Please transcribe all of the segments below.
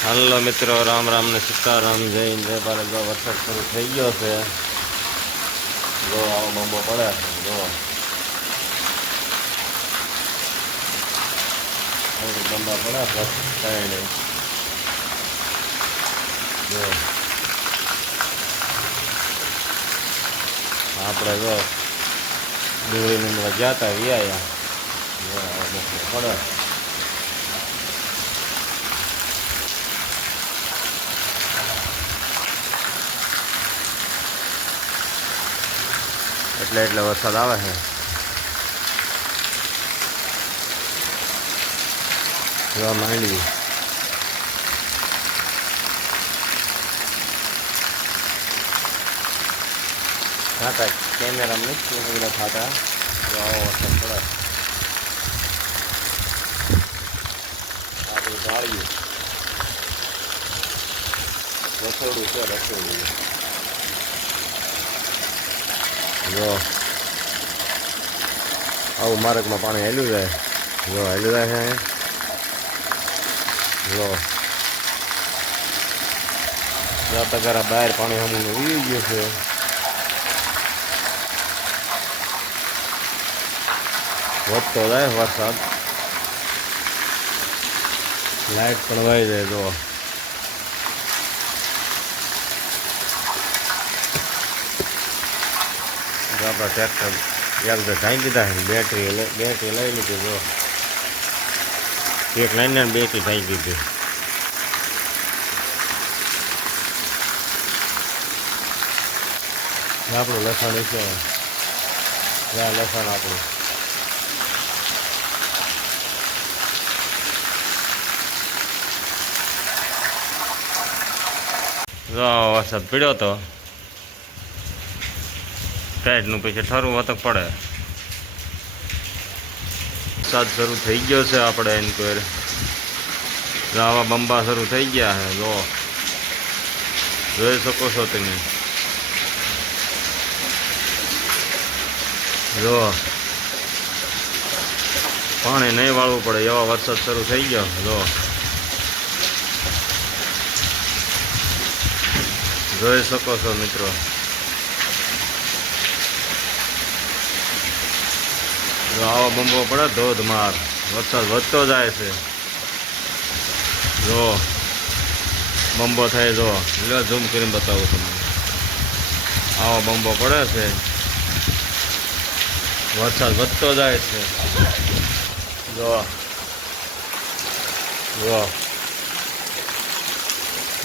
હાલો મિત્રો, રામ રામ ને સીતારામ, જય જય ભારત. જો વરસાદ શરૂ થઈ ગયો છે, જો આવો બંબો પડે જો. બંબા પડે છે કાંઈ આપણે જો ડુંગળીની અંદર ગયા હતા વ્યાયા. પડે એટલે એટલે વરસાદ આવે છે જોવા માંડવી ખાતા કેમેરામાં નથી બધા ખાતા જો આવો વરસાદ પડે આપણે ઢાળીએ રસોડું છે રસોડું જો. આવું માર્ગમાં પાણી હેલું જાય. જો હેલું જાય છે જો. જો તગારા બહાર પાણી હમું ઉડી ગયું છે. વધતો જાય વરસાદ. લાઈટ પણ વહી જાય, જો. જો આપણા ટ્રેક્ટર યાર તો ઢાઈ દીધા છે બેટરી બેટરી લઈ લીધી જો. એક લાઈન બેટરી ઢાઈ દીધી. આપણું લસણ છે ત્યાં લસણ આપણું. જો વરસાદ પીડ્યો તો ટાઈટનું પછી ઠરું વતક પડે. વરસાદ શરૂ થઈ ગયો છે આપણે એની આવા બંબા શરૂ થઈ ગયા છે, જો. જોઈ શકો છો તમે. જો. પાણી નહીં વાળવું પડે, એવા વરસાદ શરૂ થઈ ગયો, જો. જોઈ શકો છો મિત્રો. જો આવો બંબો પડે ધોધમાર વરસાદ વધતો જાય છે. જો બંબો થાય જો એટલે ઝૂમ કરીને બતાવું તમને. આવો બંબો પડે છે. વરસાદ વધતો જાય છે. જો. જો.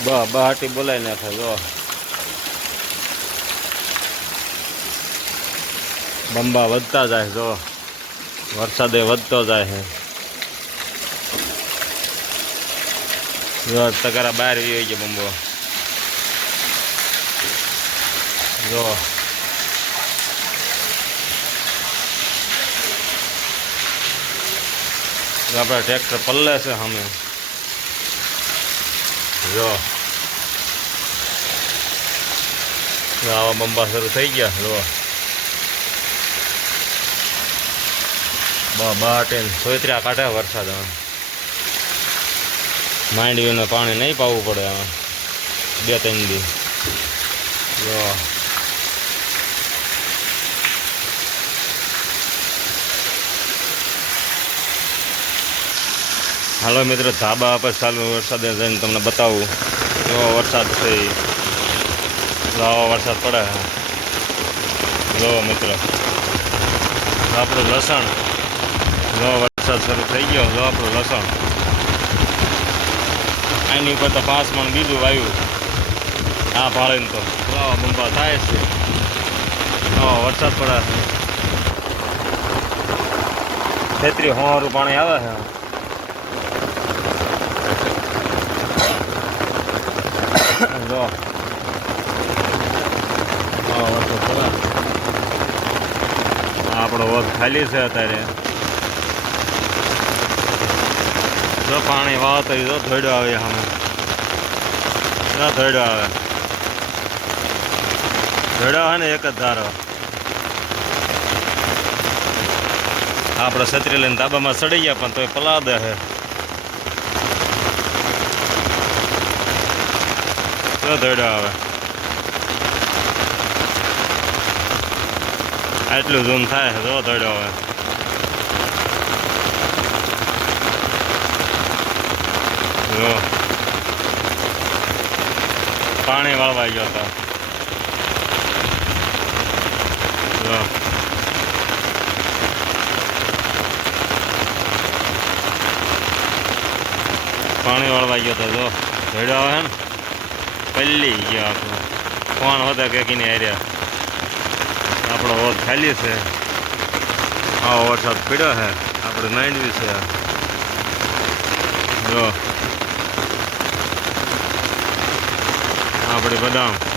બા બહાટી બોલાવી નાખે જો. બંબા વધતા જાય, જો. વરસાદે વધતો જાય છે. જો તગારા બહાર વી ગયો બંબો. જો. જો આપણા ટ્રેક્ટર પલ્લે છે સામે. જો. જો આવા બંબા શરૂ થઈ ગયા, જો. બાટે સોયત્રા કાઢે વરસાદ હવે. માંડવીને પાણી નહીં પાવું પડે હવે. બે, ત્રણ દી. હાલો મિત્રો, ધાબા પર ચાલુ વરસાદે જઈને તમને બતાવું કેવો વરસાદ છે લાવો વરસાદ પડે. જો મિત્રો, આપણું લસણ જો વરસાદ શરૂ થઈ ગયો જો આપણું લસણ એની ઉપર તો પાંચ મણ બીજું વાવ્યું આ પાળીને તો આવા બંબા થાય છે વરસાદ પડે છે છેત્રી હોવાનું પાણી આવે છે જો આપણો વધ ખાલી છે અત્યારે જો પાણી વાવતો જો ધોડો આવે સામે જો થોડો આવે. થોડો આવે ને એક જ ધારો. આપણે છત્રી લઈને ધાબામાં ચડી ગયા પણ તોય પલા દે હે. તો ધડ્યો આવે. આટલું ઝૂમ થાય જો ધડ્યો આવે. જો. પાણી વાળવાઈ ગયો હતો જો. પાણી વાળવાઈ ગયો હતો જો. ધડ્યો આવે ને, પલ્લી ગયો આપણો કોણ હોતા કે કીને હાર્યા? આપણો હોદ ખાલી છે. આવો વરસાદ પડ્યો છે આપણે માંડવી છે. જો. આપણી બદામ.